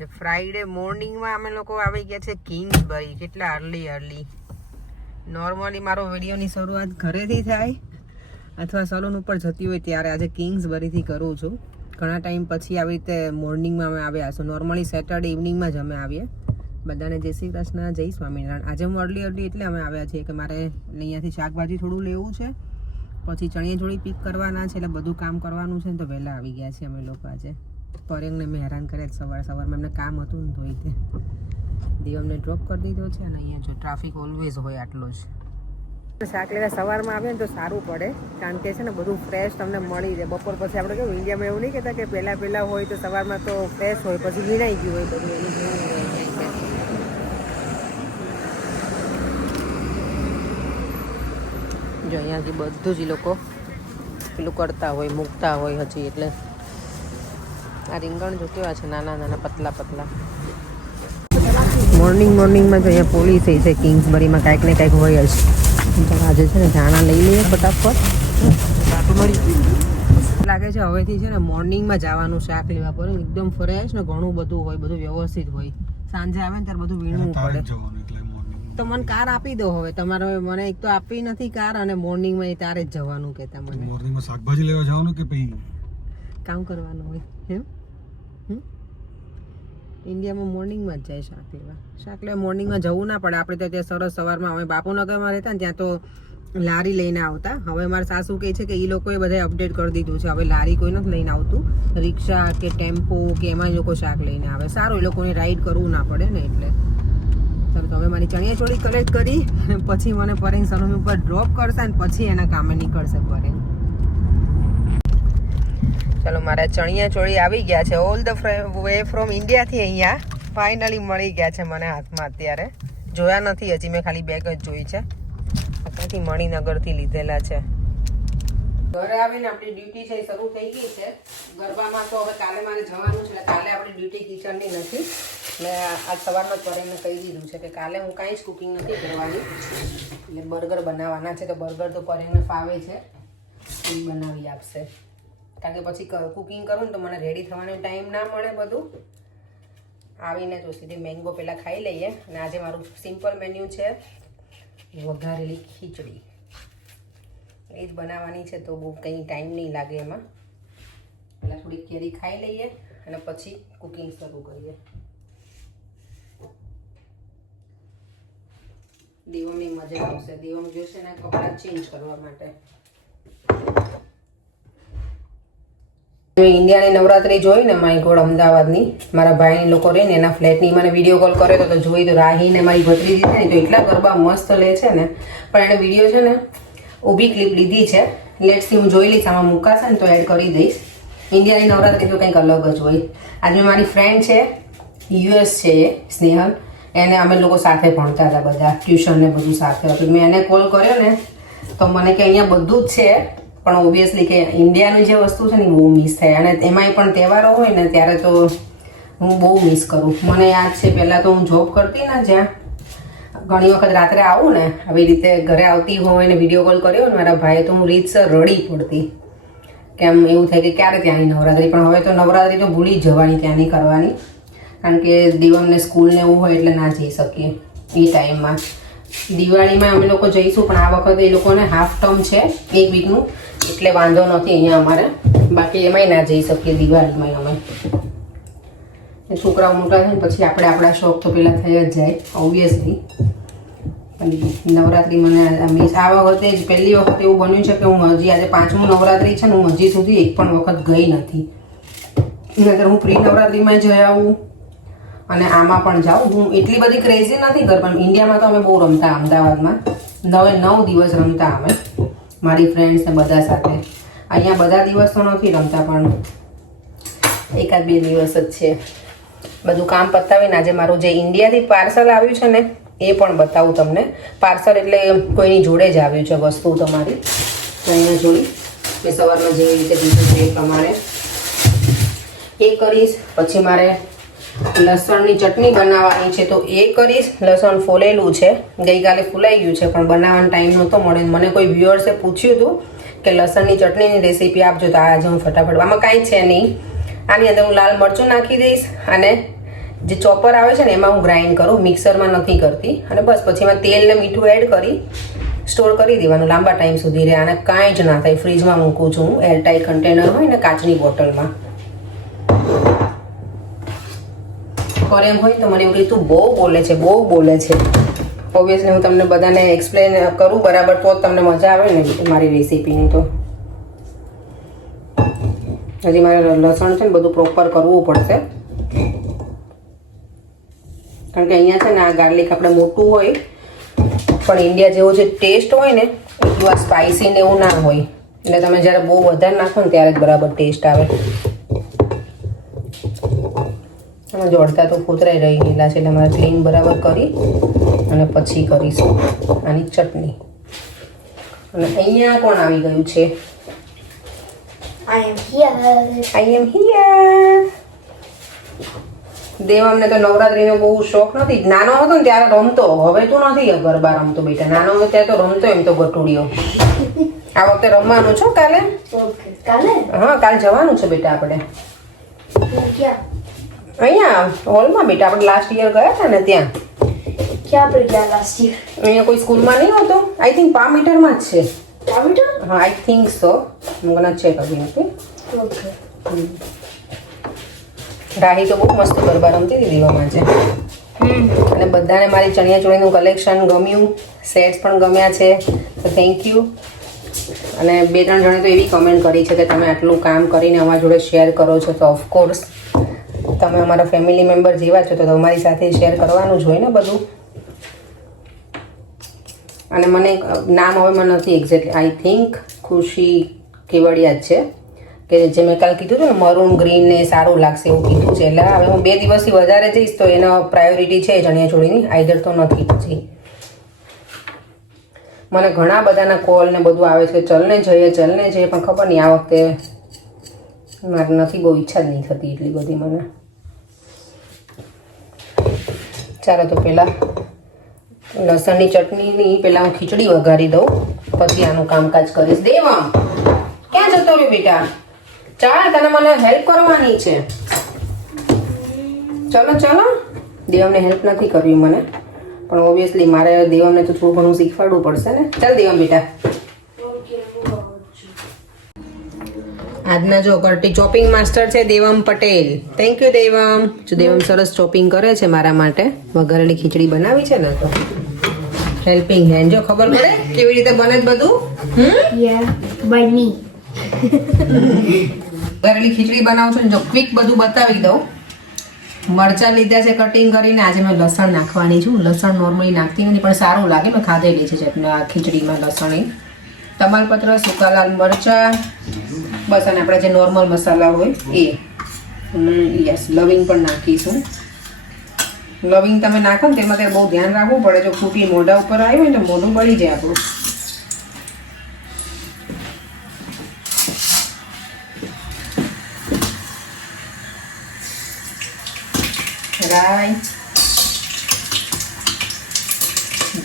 Friday મોર્નિંગમાં અમે લોકો આવી ગયા છે કિંગ્સબરી. કેટલા અર્લી. નોર્મલી મારો વિડીયોની શરૂઆત ઘરેથી થાય અથવા સલૂન ઉપર જતી હોય ત્યારે આજે કિંગ્સબરીથી કરું છું. ઘણા ટાઈમ પછી આવી રીતે મોર્નિંગમાં અમે આવ્યા છું. નોર્મલી સેટરડે ઇવનિંગમાં જ અમે આવીએ. બધાને જય શ્રી કૃષ્ણ, જય સ્વામિનારાયણ. આજે હું અર્લી એટલે અમે આવ્યા છીએ કે મારે અહીંયાથી શાકભાજી થોડું લેવું છે, પછી ચણિયાચોળી પીક કરવાના છે, એટલે બધું કામ કરવાનું છે ને તો વહેલા આવી ગયા છીએ અમે લોકો. આજે પરેંગને મેં હેરાન કર્યા સવારમાં એમને કામ હતું ને તો રીતે દેવમને ડ્રોપ કરી દીધો છે. અને અહીંયા જો ટ્રાફિક ઓલવેઝ હોય આટલો જ. શાક લેવા સવારમાં આવે ને તો સારું પડે, કારણ કે છે ને બધું ફ્રેશ તમને મળી જાય. બપોર પછી આપણે કેવું ઇન્ડિયામાં એવું નહીં કહેતા કે પહેલાં હોય તો સવારમાં તો ફ્રેશ હોય, પછી વીણાઈ ગયું હોય બધું એનું જેવું હોય. જો અહીંયાથી બધું જ લોકો પેલું કરતા હોય, મૂકતા હોય હજી. એટલે આ રીંગણ જો કેવા છે, નાના પતલા. મોર્નિંગમાં જો અહીંયા પોલીસ છે કિંગ્સબરીમાં, કાંઈક ને કાંઈક હોય જ. તો આજે છે ને ધાણા લઈ લઈએ ફટાફટ. લાગે છે હવેથી છે ને મોર્નિંગમાં જવાનું શાક લેવા પડે. એકદમ ફ્રેશ ને ઘણું બધું હોય, બધું વ્યવસ્થિત હોય. સાંજે આવે ને ત્યારે બધું વીણવું પડે. તો મને કાર આપી દો હવે તમારે. મને એક તો આપી નથી કાર, અને મોર્નિંગમાં તારે જ જવાનું કહેતા મને. મોર્નિંગમાં શાકભાજી લેવા જવાનું કે પછી કામ કરવાનું હોય એમ. ઇન્ડિયામાં મોર્નિંગમાં જ જાય શાક લેવા. મોર્નિંગમાં જવું ના પડે. આપણે તો ત્યાં સરસ સવારમાં અમે બાપુનગરમાં રહેતા ને ત્યાં તો લારી લઈને આવતા. હવે મારા સાસુ કહે છે કે એ લોકોએ બધા અપડેટ કરી દીધું છે. હવે લારી કોઈ નથી લઈને આવતું, રિક્ષા કે ટેમ્પો કે એમાં એ લોકો શાક લઈને આવે. સારું, એ લોકોને રાઈડ કરવું ના પડે ને એટલે. ચાલો તો હવે મારી ચણિયાચોળી કલેક્ટ કરી પછી મને પરેંગ સલૂન ઉપર ડ્રોપ કરશે ને પછી એના કામે નીકળશે પરેંગ. ચાલો મારા ચણિયાચોળી આવી ગયા છે ઓલ ધ વે ફ્રોમ ઇન્ડિયાથી. અહીંયા ફાઇનલી મળી ગયા છે મને હાથમાં. અત્યારે જોયા નથી હજી, મેં ખાલી બેગ જ જોઈ છે. ત્યાંથી મણિનગરથી લીધેલા છે. ઘરે આવીને આપણી ડ્યુટી છે એ શરૂ થઈ ગઈ છે. ગરબામાં તો હવે કાલે મારે જવાનું છે, કાલે આપણી ડ્યુટી કિચનની નથી. મેં આજ સવારમાં જ પરેંગને કહી દીધું છે કે કાલે હું કાંઈ જ કુકિંગ નથી કરવાની. એટલે બર્ગર બનાવવાના છે, તો બર્ગર તો પરેંગને ફાવે છે, એ બનાવી આપશે. કારણ કે પછી કુકિંગ કરું ને તો મને રેડી થવાનો ટાઈમ ના મળે. બધું આવીને તો સીધી મેંગો પહેલાં ખાઈ લઈએ. અને આજે મારું સિમ્પલ મેન્યુ છે વઘારેલી ખીચડી. એ જ બનાવવાની છે, તો બહુ કંઈ ટાઈમ નહીં લાગે એમાં. પહેલાં થોડી કેરી ખાઈ લઈએ અને પછી કુકિંગ શરૂ કરીએ. દેવમની મજા આવશે. દેવમ જોશે ને કપડાં ચેન્જ કરવા માટે. ઇન્ડિયાની નવરાત્રી જોઈ ને માય ગોડ અમદાવાદની, મારા ભાઈ લોકો રહીને એના ફ્લેટની મને વિડીયો કોલ કર્યો તો જોઈ. તો રાહીને મારી ભત્રીજી છે ને તો એટલા ગરબા મસ્ત લે છે ને. પણ એને વિડીયો છે ને ઊભી ક્લિપ લીધી છે. લેટ્સથી હું જોઈ લઈશ, આમાં મૂકાશે ને તો એડ કરી દઈશ. ઇન્ડિયાની નવરાત્રી તો કંઈક અલગ જ હોય. આજે મારી ફ્રેન્ડ છે, યુએસ છે એ, સ્નેહલ. એને અમે લોકો સાથે ભણતા હતા બધા, ટ્યુશન ને બધું સાથે હતું. મેં એને કોલ કર્યો ને તો મને કે અહીંયા બધું જ છે, પણ ઓબ્વિયસલી કે ઇન્ડિયાની જે વસ્તુ છે ને એ બહુ મિસ થાય. અને એમાંય પણ તહેવારો હોય ને ત્યારે તો હું બહુ મિસ કરું. મને યાદ છે પહેલાં તો હું જોબ કરતી ને, જ્યાં ઘણી વખત રાત્રે આવું ને આવી રીતે ઘરે આવતી હોય ને વિડીયો કોલ કર્યો ને મારા ભાઈએ, તો હું રીતસર રડી પડતી. કેમ એવું થાય કે ક્યારે ત્યાંની નવરાત્રી. પણ હવે તો નવરાત્રી તો ભૂલી જ જવાની ત્યાંની કરવાની, કારણ કે દેવમને સ્કૂલને એવું હોય એટલે ના જઈ શકીએ એ ટાઈમમાં. દિવાળીમાં અમે લોકો જઈશું, પણ આ વખતે એ લોકોને હાફ ટર્મ છે 1 વીકનું, એટલે વાંધો નથી અહીંયા અમારે. બાકી એમાંય ના જઈ શકીએ દિવાળીમાં અમે. છોકરાઓ મોટા થાય ને પછી આપણે આપણા શોખ તો પેલા થઈ જ જાય ઓબ્વિયસલી. નવરાત્રી મને મિસ. આ વખતે જ પહેલી વખત એવું બન્યું છે કે હું હજી આજે 5મું નવરાત્રી છે ને હું હજી સુધી એક પણ વખત ગઈ નથી. નહીંતર હું પ્રી નવરાત્રીમાં જઈ આવું અને આમાં પણ જાઉં. હું એટલી બધી ક્રેઝી નથી ગરબા. ઇન્ડિયામાં તો અમે બહુ રમતા, અમદાવાદમાં 9 દિવસ રમતા અમે મારી ફ્રેન્ડ્સ ને બધા સાથે. અહીંયા બધા દિવસ તો નથી રમતા, પણ 1-2 દિવસ જ છે. બધું કામ પતાવીને આજે મારું જે ઇન્ડિયાથી પાર્સલ આવ્યું છે ને એ પણ બતાવું તમને. પાર્સલ એટલે કોઈની જોડે જ આવ્યું છે વસ્તુ તમારી. તો અહીંયા જોઈ મેં સવારમાં જેવી રીતે કીધું છે એ પ્રમાણે એ કરીશ. પછી મારે લસણની ચટણી બનાવવાની છે, તો એ કરીશ. લસણ ફોલેલું છે, ગઈકાલે ફૂલાઈ ગયું છે, પણ બનાવવાનો ટાઈમ નહોતો મળે. મને કોઈ વ્યુઅર્સે પૂછ્યું હતું કે લસણની ચટણીની રેસીપી આપજો, તો આજે હું ફટાફટ. આમાં કાંઈ છે નહીં. આની અંદર હું લાલ મરચું નાખી દઈશ અને જે ચોપર આવે છે ને એમાં હું ગ્રાઇન્ડ કરું, મિક્સરમાં નથી કરતી. અને બસ પછી એમાં તેલ ને મીઠું એડ કરી સ્ટોર કરી દેવાનું લાંબા ટાઈમ સુધી રહે. આને કાંઈ જ ના થાય. ફ્રીજમાં મૂકું છું હું, એરટાઇટ કન્ટેનર હોય ને કાચની બોટલમાં. એમ હોય તો મને એવું કીધું બહુ બોલે છે. ઓબ્વિયસલી હું તમને બધાને એક્સપ્લેન કરું બરાબર તો જ તમને મજા આવે ને મારી રેસીપીની. તો હજી મારે લસણ છે ને બધું પ્રોપર કરવું પડશે, કારણ કે અહીંયા છે ને આ ગાર્લિક આપણે મોટું હોય પણ ઇન્ડિયા જેવો જે ટેસ્ટ હોય ને એટલું આ સ્પાઇસી ને એવું ના હોય. એટલે તમે જ્યારે બહુ વધારે નાખો ને ત્યારે જ બરાબર ટેસ્ટ આવે. એમાં જો અડધા તો ફૂતરાઈ રહી ગયેલા છે એટલે મારે ક્લીન બરાબર કરી અને પછી કરીશું આની ચટણી. અને અહીંયા કોણ આવી ગયું છે? આઈ એમ હિયર. દેવ અમને તો નવરાત્રીનો બહુ શોખ નથી. નાનો હતો ને ત્યારે રમતો, હવે તું નથી ગરબા રમતો બેટા. નાનો હતો ત્યારે તો રમતો એમ તો ગટુડીઓ. આ વખતે રમવાનું છો કાલે? હા, કાલે જવાનું છે બેટા આપણે અહીંયા હોલમાં બેટા. આપણે લાસ્ટ યર ગયા હતા ને ત્યાં. અહીંયા કોઈ સ્કૂલમાં નહીં હોતો? આઈ થિંક પામીટરમાં જ છે. હા, આઈ થિંક સો. હું ગણા ચેક કરી હતી. રાહી તો બહુ મસ્ત ગરબા રમતી હતી દીવામાં છે. અને બધાને મારી ચણિયા ચોળીનું કલેક્શન ગમ્યું, સેટ્સ પણ ગમ્યા છે, તો થેન્ક યુ. અને 2-3 જણે તો એવી કમેન્ટ કરી છે કે તમે આટલું કામ કરીને અમારા જોડે શેર કરો છો, તો ઓફકોર્સ તમે અમારા ફેમિલી મેમ્બર જેવા છો તો તમારી સાથે શેર કરવાનું જ હોય ને બધું. અને મને નામ હવે મને નથી એક્ઝેક્ટલી, આઈ થિંક ખુશી કેવડિયા જ છે, કે જે મેં કાલ કીધું હતું ને મરૂન ગ્રીન ને સારું લાગશે એવું કીધું છે. એટલે હવે હું 2 દિવસથી વધારે જઈશ તો એનો પ્રાયોરિટી છે ચણિયા ચોળીની, આઈધર તો નથી. પછી મને ઘણા બધાના કોલ ને બધું આવે છે કે ચલને જઈએ, પણ ખબર નહીં આ વખતે મારે નથી, બહુ ઈચ્છા જ નહીં થતી એટલી બધી મને. ચાલો તો પહેલાં લસણની ચટણીની પહેલાં હું ખીચડી વઘારી દઉં, પછી આનું કામકાજ કરીશ. દેવમ ક્યાં જતો રહ્યો બેટા? ચાલ, તને મને હેલ્પ કરવાની છે. ચલો. દેવમને હેલ્પ નથી કરવી મને, પણ ઓબ્વિયસલી મારે દેવમને તો થોડું ઘણું શીખવાડવું પડશે ને. ચાલ દેવમ બેટા. આજના જો કરટી ચોપિંગ માસ્ટર છે દેવમ પટેલ. Thank you Devam. જો દેવમ સરસ ચોપિંગ કરે છે મારા માટે. વઘારેલી ખીચડી બનાવી છે ને તો હેલ્પિંગ હેન્ડ. જો ખબર પડે કેવી રીતે બને જ બધું. વઘારેલી ખીચડી બનાવું છું ને જો ક્વિક બધું બતાવી દઉં. મરચાં લીધા છે કટિંગ કરીને. આજે મેં લસણ નાખવાની છું. લસણ નોર્મલી નાખતી નથી પણ સારું લાગે, મેં ખાધેલી છે ચટણી આ ખીચડીમાં લસણ. તમાલપત્ર, સૂકા લાલ મરચાં, બસ. અને આપણા જે નોર્મલ મસાલા હોય એ. યસ, લવિંગ પણ નાખીશું. લવિંગ તમે નાખો ને તેમાં ત્યારે બહુ ધ્યાન રાખવું પડે. જો ફૂટી મોઢા ઉપર આવ્યું હોય તો મોઢું બળી જાય આપણું. રાઈ,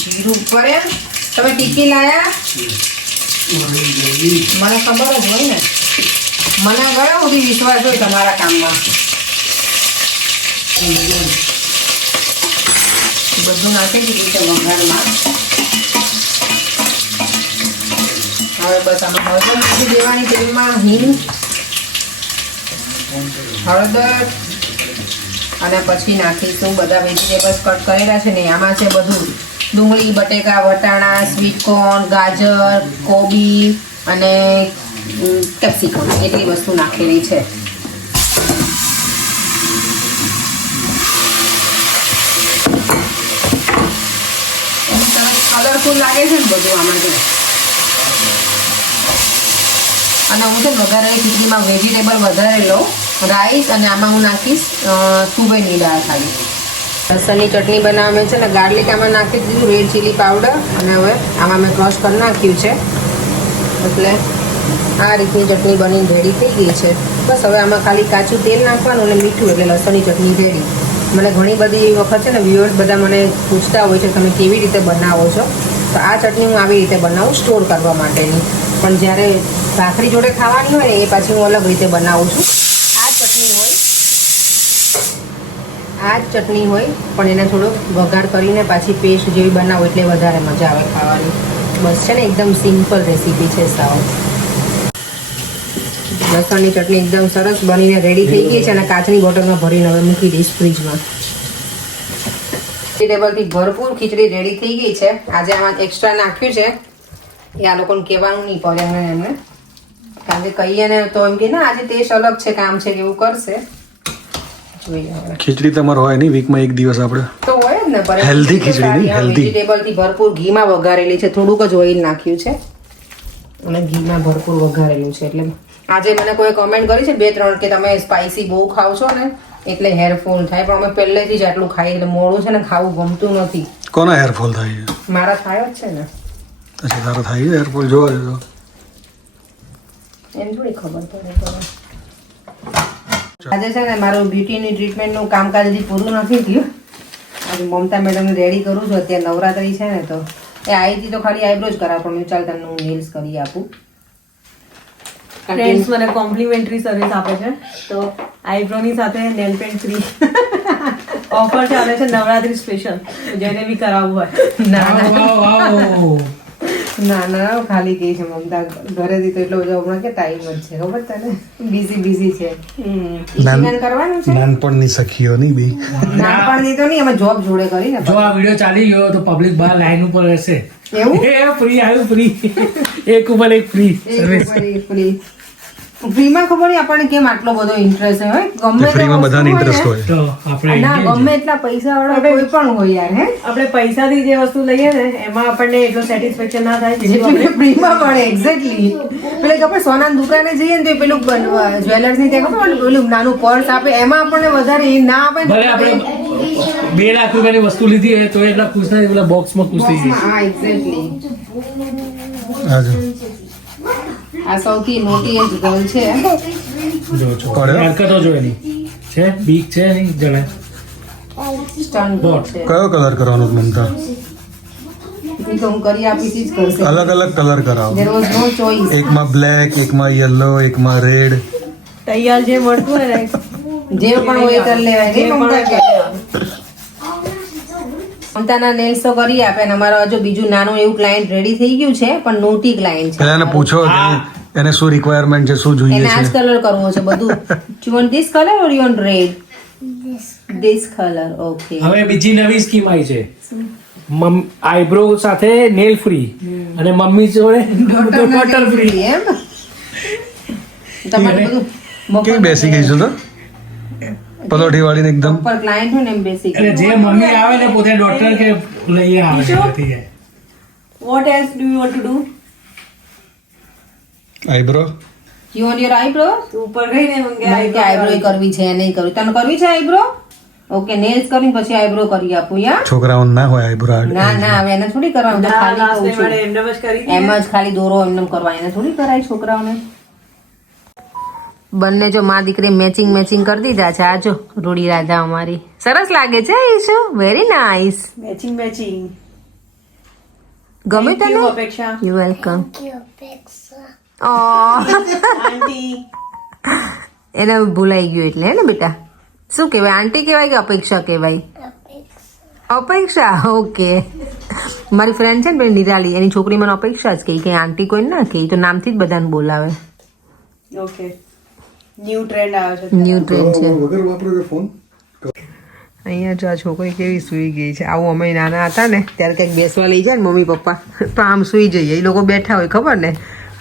જીરું ઉપર. એમ તમે ટીકી લાયા? મને ખબર જ હોય ને, મને ઘણો બધી વિશ્વાસ હોય તમારા કામમાં. બધું નાખી દીધું છે વઘારમાં. હવે બસ આમાં હળદર નાખી દેવાની તેલમાં, હિંગ, હળદર, અને પછી નાખીશું બધા વેજીટેબલ્સ કટ કરેલા છે ને. આમાં છે બધું ડુંગળી, બટેકા, વટાણા, સ્વીટ કોર્ન, ગાજર, કોબી અને કેપ્સિકમ. એટલી વસ્તુ નાખેલી છે. કલરફુલ લાગે છે ને બધું આમાં જો. અને હું છે વઘારેલી ખીચડીમાં વેજીટેબલ વધારે લઉં, રાઈસ, અને આમાં હું નાખીશ તુવેરની દાળ ખાલી. લસણની ચટણી બનાવવામાં છે ને ગાર્લિક આમાં નાખી દીધું, રેડ ચીલી પાવડર, અને હવે આમાં મેં ક્રશ કરી નાખ્યું છે. એટલે આ રીતની ચટણી બનીને રેડી થઈ ગઈ છે. બસ હવે આમાં ખાલી કાચું તેલ નાખવાનું અને મીઠું, એટલે લસણની ચટણી રેડી. મને ઘણી બધી વખત છે ને વ્યુઅર્સ બધા મને પૂછતા હોય છે તમે કેવી રીતે બનાવો છો, તો આ ચટણી હું આવી રીતે બનાવું, સ્ટોર કરવા માટેની. પણ જ્યારે ભાખરી જોડે ખાવાની હોય ને એ પાછી હું અલગ રીતે બનાવું છું. આ ચટણી હોય, આ આ જ ચટણી હોય પણ એને થોડો વઘાર કરીને પાછી પેસ્ટ જેવી બનાવો એટલે વધારે મજા આવે ખાવાની. બસ છે ને એકદમ સિમ્પલ રેસીપી છે સાવ. લસણની ચટણી એકદમ સરસ બનીને રેડી થઈ ગઈ છે અને કાચની બોટલમાં ભરીને હવે મૂકી દઈશ ફ્રીજમાં. વેજીટેબલથી ભરપૂર ખીચડી રેડી થઈ ગઈ છે. આજે આમાં એક્સ્ટ્રા નાખ્યું છે એ આ લોકોને કહેવાનું નહીં પડે એમને, કારણ કે કહીએ ને તો એમ કે ના આજે ટેસ્ટ અલગ છે, કામ છે કે એવું કરશે. ખીચડી તમારો હોય નહીં વીકમાં એક દિવસ આપણે તો હોય જ ને, હેલ્ધી ખીચડી નહીં, હેલ્ધી. વેજીટેબલથી ભરપૂર ઘીમાં વઘારેલી છે, થોડુંક જ ઓઇલ નાખ્યું છે અને ઘીમાં ભરપૂર વઘારેલું છે. એટલે આજે મને કોઈ કમેન્ટ કરી છે 2-3 કે તમે સ્પાઇસી બહુ ખાવ છો ને એટલે હેરફોલ થાય, પણ અમે પહેલેથી જ આટલું ખાઈએ એટલે મોડું છે ને ખાવું ગમતું નથી. કોના હેરફોલ થાય છે? મારા થાય જ છે ને. અચ્છા તારો થાય છે હેરફોલ? જોવા દેજો. એમ થોડી ખબર પડે તો. આજે છે ને મારું બ્યુટીની ટ્રીટમેન્ટનું કામકાજ હજી પૂરું નથી થયું. આજે મમતા મેડમને રેડી કરું છું. અત્યારે નવરાત્રી છે ને તો એ આવી હતી તો ખાલી આઈબ્રો જ કરાવ, પણ ચાલ તમને હું નેલ્સ કરી આપું. ફ્રેન્ડ્સ મને કોમ્પ્લિમેન્ટરી સર્વિસ આપે છે, તો આઈબ્રોની સાથે નેલ પેન્ટ ફ્રી ઓફર ચાલે છે નવરાત્રી સ્પેશિયલ, જેને બી કરાવવું હોય. ના ખાલી કહી છે મમતા ઘરેથી તો એટલો બધો હમણાં કે ટાઈમ જ છે ખબર તને, બિઝી છે. કરવાનું છે નાનપણની સખીઓ નહીં બે? નાનપણની તો નહીં, અમે જોબ જોડે કરી ને. જો આ વિડિયો ચાલી ગયો તો પબ્લિક બહાર લાઈન ઉપર રહેશે. એવું એ ફ્રી આવ્યું, ફ્રી એક ઉપર એક ફ્રી સર્વિસ. ફ્રીમાં ખબર નહીં આપણને કેમ આટલો બધો ઇન્ટરેસ્ટ હોય. ગમે ફ્રીમાં બધાને ઇન્ટરેસ્ટ હોય. તો આપણે ના ગમે એટલા પૈસા વાળા કોઈ પણ હોય યાર. હે આપણે પૈસાથી જે વસ્તુ લઈએ ને એમાં આપણને એટલો સેટિસ્ફેક્શન ના થાય જેટલું આપણે ફ્રીમાં મળે. એક્ઝેક્ટલી. પેલે ખબર સોનાની દુકાને જઈએ ને તો પેલું જ્વેલર્સ ની ત્યાં ખબર પેલું નાનું પર્સ આપે, એમાં આપણને વધારે એ ના આપે ભલે આપણે 2 લાખ રૂપિયાની વસ્તુ લીધી હોય તો એટલા ખુશ નથી, પેલા બોક્સમાં ખુશ થઈ જાય. હા એક્ઝેક્ટલી. હાજો આ સૌથી મોટી એજ ગર્લ છે. જો છો પડ્યો? હરકતો જો એની છે, બીક છે નહીં જણાય. Stunt boat. છે. કયો કલર કરવાનો મમતા? એ તો હું કરી આપીશ જ કરશે. અલગ અલગ કલર કરાવો. There was no choice. એકમાં બ્લેક, એકમાં યલો, એકમાં રેડ. તૈયાર જે મળતું હોય ને જે પણ હોય એ કરી લેવાય. જે નહીં પણ મમતા કે? હોય. મમતાના નેલ્સ તો કરી આપે ને અમારો હજુ બીજું નાનું એવું ક્લાયન્ટ રેડી થઈ ગયું છે, પણ નોટી ક્લાયન્ટ છે. પેલા એને પૂછો કે એને શું રિક્વાયરમેન્ટ છે, શું જોઈએ એને આ જ છે. કલર કરવો છે બધું. You want this color or you want red? This color. Okay. હવે બીજી નવી સ્કીમ આવી છે, આઈબ્રો સાથે નેલ ફ્રી અને મમ્મી જોડે બટર ફ્રી. એમ તમારે બધું કેવી બેસી ગઈ છે તો પલોઠી વાળીને એકદમ. પર ક્લાયન્ટ હોય ને એમ બેસી એટલે જે મમ્મી આવે ને પોતે ડોક્ટર કે લઈ આવે છે બધી જાય. What else do you want to do? Eyebrow You want your eyebrow? ઉપર ગઈ ને મંગે મારે કે આઈબ્રો કરવી છે નહીં કરવી. તને કરવી છે આઈબ્રો? ઓકે નેલ્સ કરીને પછી આઈબ્રો કરી આપું યા. છોકરાઓને ના હોય આઈબ્રો. ના હવે એને થોડી કરવાનું. તો ખાલી લાસ્ટ કહું છું. વાળે એમને બસ કરી દીધી. એમ જ ખાલી દોરો એમને કરવા, એને થોડી કરાય છોકરાઓને. બંને જો માં દીકરી મેચિંગ કરી દીધા છે. આ જો રૂડી રાધા અમારી સરસ લાગે છે. ઈશુ વેરી નાઇસ. મેચિંગ ગમે Thank you, તને? અપેક્ષા. You welcome. ઓ આંટી એને ભૂલાઈ ગયું એટલે હે ને બેટા. શું કહેવાય, આંટી કહેવાય કે અપેક્ષા કહેવાય? અપેક્ષા. ઓકે. મારી ફ્રેન્ડ છે ને પેલી નિરાલી, એની છોકરી મને અપેક્ષા જ કહે, કે આંટી કોઈ ના કહે, તો નામથી જ બધાને બોલાવે. ઓકે ન્યૂ ટ્રેન્ડ આવ્યો છે. ન્યૂ ટ્રેન્ડ છે. વગર વાપરો કે ફોન. અહીંયા જો આ છોકરી કેવી સૂઈ ગઈ છે. આવું અમે નાના હતા ને ત્યારે કંઈક બેસવા લઈ જાય ને મમ્મી પપ્પા તો આમ સૂઈ જઈએ. એ લોકો બેઠા હોય ખબર ને,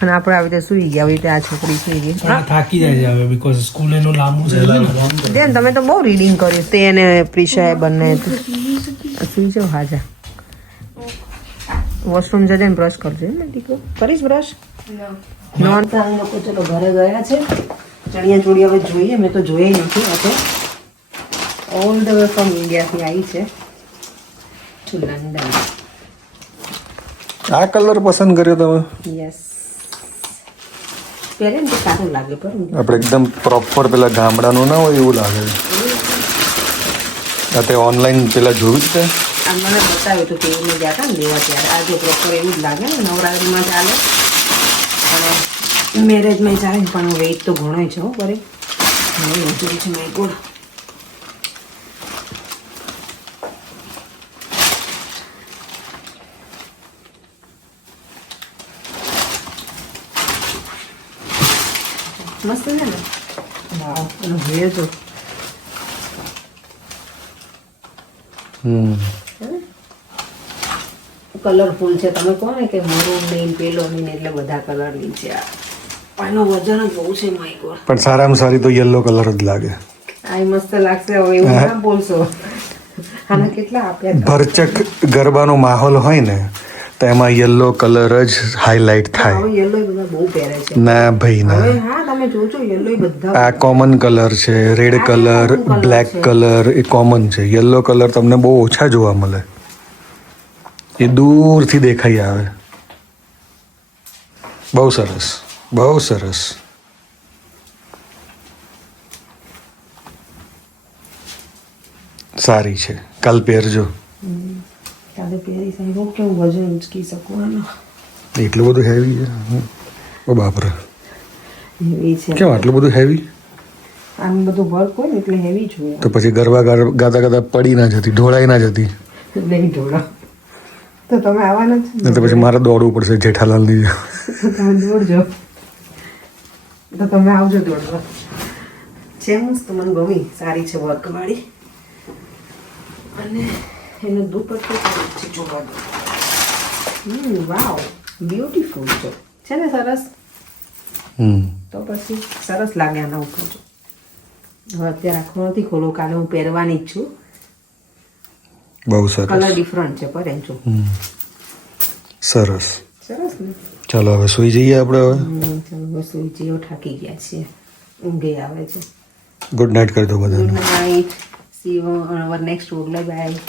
અને આપણે આવી રીતે સૂઈ ગયા. આવી રીતે આ છોકરી સૂઈ ગઈ. આ થાકી જાય છે હવે બીકોઝ સ્કૂલ એનું લાંબુ છે ને. બેન તમે તો બહુ રીડિંગ કર્યું. તે અને પ્રિશાએ બંને સૂઈ જાઓ. હાજા વોશરૂમ જજે ને બ્રશ કરજો ને દીકરો. કરીશ બ્રશ? નોન લોકો ચલો ઘરે ગયા છે. ચણિયા ચોળી હવે જોઈએ. મેં તો જોઈએ નથી. Okay all the way from ઇન્ડિયાથી આવી છે ટુ લંડન. આ કલર પસંદ કર્યો તમે? યસ પહેરે ને તો સારું લાગે. પણ આપણે એકદમ પ્રોપર પેલા ગામડાનું ના હોય એવું લાગે. આ તે ઓનલાઈન પેલા જોયું જ તે આ મને બતાવ્યું હતું કે એવું ગયા હતા ને લેવા ત્યારે. આ જો પ્રોપર એવું જ લાગે ને. નવરાત્રિમાં ચાલે અને મેરેજમાં ચાલે, પણ વેઇટ તો ઘણો છે હો. બરે મજૂરી છે માય ગોડ. મસ્ત છે ને વાવ એનો ઘેર જો કલરફુલ છે તમે કહો ને કે મરૂન નહીં પેલો નહીં એટલે બધા કલરની છે આ એનું વજન જ બહુ છે માય ગોડ પણ સારામાં સારી તો યલો કલર જ લાગે. આ મસ્ત લાગશે હવે એવું ના બોલશો આના કેટલા આપ્યા ભરચક ગરબાનો માહોલ હોય ને તો એમાં યલો કલર જ હાઇલાઇટ થાય. હવે યલો બધા બહુ પહેરે છે ના ભાઈ ના, હવે હા તમે જોજો યલો બધા આ કોમન કલર છે. રેડ કલર, બ્લેક કલર એ કોમન છે. યલો કલર તમને બહુ ઓછા જોવા મળે, એ દૂરથી દેખાઈ આવે. બહુ સરસ, બહુ સરસ. સારી છે, કાલ પહેરજો. કાલે પહેરી સાહેબ કેવું વજન ઉચકી શકું આનો એટલું બધું હેવી છે? ઓ બાપરે, હેવી છે કેમ આટલું બધું હેવી? આમ બધું વર્ક હોય ને એટલે હેવી જોઈએ તો પછી ગરબા ગાતા ગાતા પડી ના જતી, ઢોળાઈ ના જતી? નહીં ઢોળો તો તમે આવવાના જ નહીં તો પછી મારે દોડવું પડશે જેઠાલાલની. તો તમે દોડજો તો તમે આવજો દોડવા. છે મસ્ત, મને ગમી, સારી છે વર્કવાળી અને એનો દુપટ્ટો પણ છે જોવા દો. વાવ બ્યુટીફુલ છે ને સરસ. તો પછી સરસ લાગે આના ઉપર જો. હવે અત્યારે આખો નથી ખોલો, કાલે હું પહેરવાની જ છું. બહુ કલર સરસ, ડિફરન્ટ છે પર એમ જો સરસ. સરસ ને. ચાલો હવે સુઈ જઈએ આપણે. હવે ચાલો બસ જેવો થાકી ગયા છીએ, ઊંઘે આવે છે. ગુડ નાઇટ કરી દો બધાને. Good night, see you our next vlog. By.